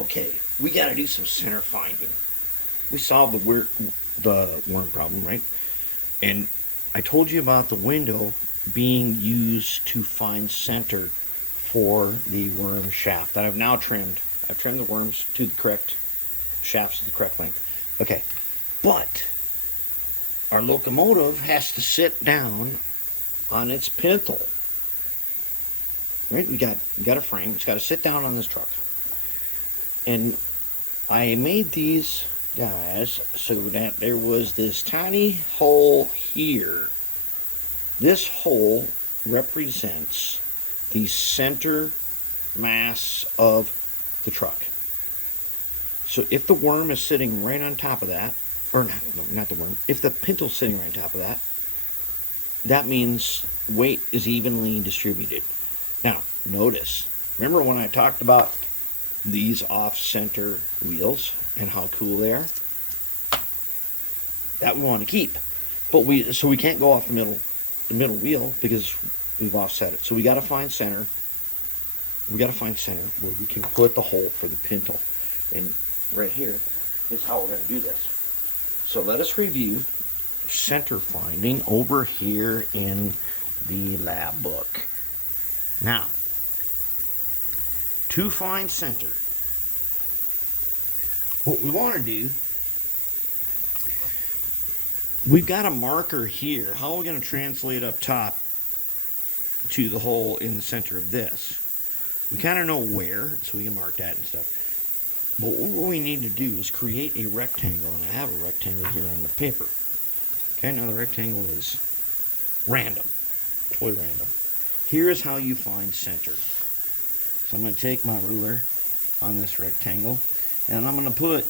Okay, we got to do some center finding. We solved the worm problem, right? And I told you about the window being used to find center for the worm shaft that I've now trimmed. I've trimmed the worms to the correct shafts to the correct length. Okay, but our locomotive has to sit down on its pintle. Right? We got a frame. It's got to sit down on this truck. And I made these guys so that there was this tiny hole here. This hole represents the center mass of the truck. So if the worm is sitting right on top of that, or not the worm, if the pintle's sitting right on top of that, that means weight is evenly distributed. Now, notice, remember when I talked about these off-center wheels and how cool they are? That we want to keep. But we can't go off the middle wheel because we've offset it. So we got to find center. We got to find center where we can put the hole for the pintle. And right here is how we're going to do this. So let us review center finding over here in the lab book. Now, to find center, what we want to do, we've got a marker here. How are we going to translate up top to the hole in the center of this? We kind of know where, so we can mark that and stuff. But what we need to do is create a rectangle, and I have a rectangle here on the paper. Okay, now the rectangle is random, totally random. Here is how you find center. So I'm going to take my ruler on this rectangle, and I'm going to put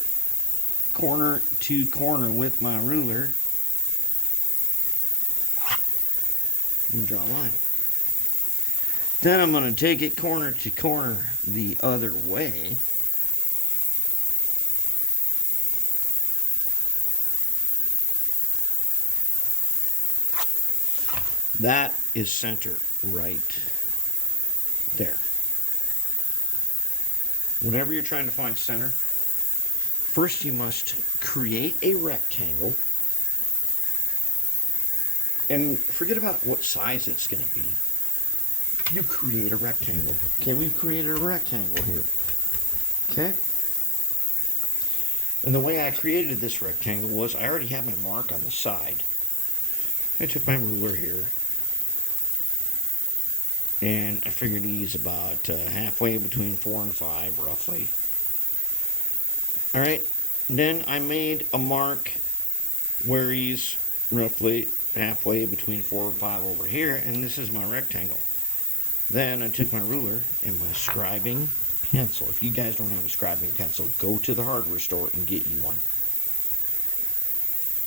corner to corner with my ruler. I'm going to draw a line. Then I'm going to take it corner to corner the other way. That is center right there. Whenever you're trying to find center, first you must create a rectangle. And forget about what size it's going to be. You create a rectangle. Okay, we've created a rectangle here. Okay? And the way I created this rectangle was I already had my mark on the side. I took my ruler here. And I figured he's about halfway between 4 and 5, roughly. Alright, then I made a mark where he's roughly halfway between 4 and 5 over here, and this is my rectangle. Then I took my ruler and my scribing pencil. If you guys don't have a scribing pencil, go to the hardware store and get you one.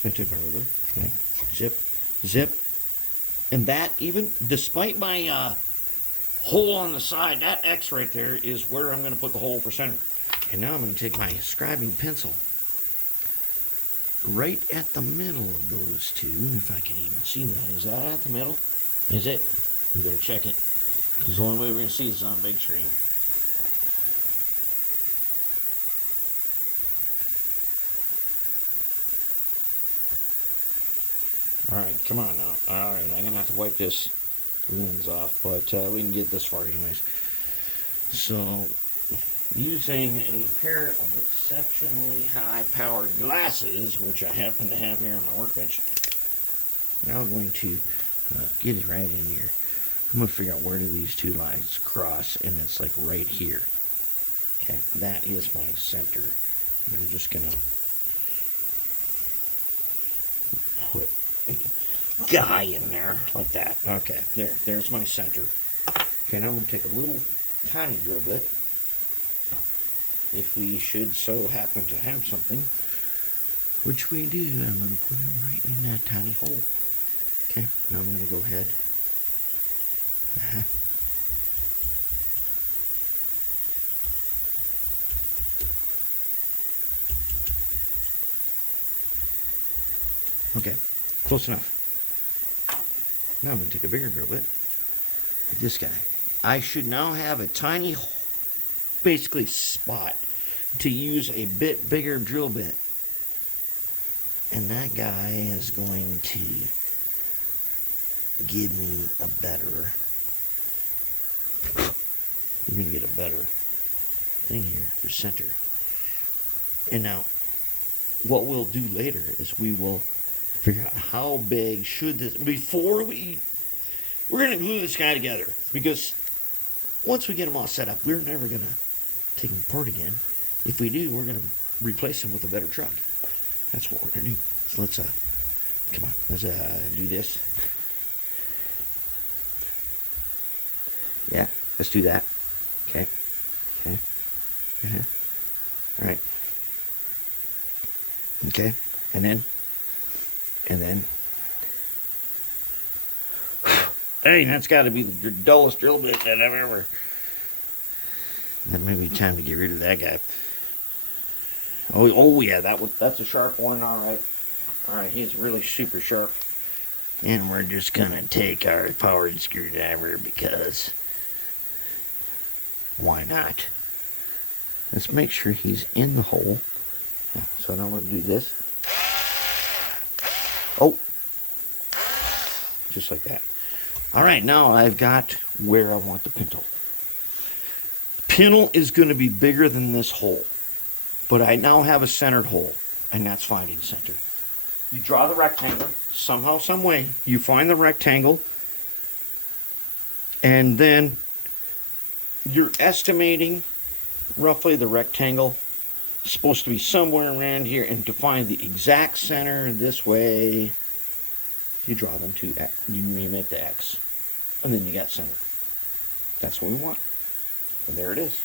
So I took my ruler, okay, zip, and that, even despite my hole on the side, that X right there is where I'm going to put the hole for center. And now I'm going to take my scribing pencil right at the middle of those two, if I can even see that. Is that at the middle? Is it? We better check it. Because the only way we're going to see is on a big screen. Alright, come on now. Alright, I'm going to have to wipe this lens off, but we can get this far anyways. So, using a pair of exceptionally high-powered glasses, which I happen to have here on my workbench, now I'm going to get it right in here. I'm going to figure out where do these two lines cross, and it's like right here. Okay, that is my center. And I'm just going to put a guy in there like that. Okay, there's my center. Okay, now I'm going to take a little tiny drill bit, if we should so happen to have something, which we do. I'm going to put it right in that tiny hole. Okay, now I'm going to go ahead. Okay, close enough. Now I'm going to take a bigger drill bit, like this guy. I should now have a tiny, basically, spot to use a bit bigger drill bit. And that guy is going to give me a better, we're going to get a better thing here for center. And now, what we'll do later is we will figure out how big should this, before we're going to glue this guy together. Because once we get him all set up, we're never going to take him apart again. If we do, we're going to replace him with a better truck. That's what we're going to do. So let's, come on, let's do this. Yeah, let's do that. Okay. Okay. All right. Okay. And then. Hey, that's got to be the dullest drill bit that I've ever. That may be time to get rid of that guy. Oh yeah, that's a sharp one. All right, he's really super sharp. And we're just gonna take our powered screwdriver because why not? Let's make sure he's in the hole. So now we're gonna do this. Oh, just like that. All right, now I've got where I want the pintle. The pintle is going to be bigger than this hole, but I now have a centered hole, and that's finding center. You draw the rectangle, somehow, some way, you find the rectangle, and then you're estimating roughly the rectangle is supposed to be somewhere around here, and to find the exact center this way, you draw them to X, you make the X, and then you got center. That's what we want. And there it is.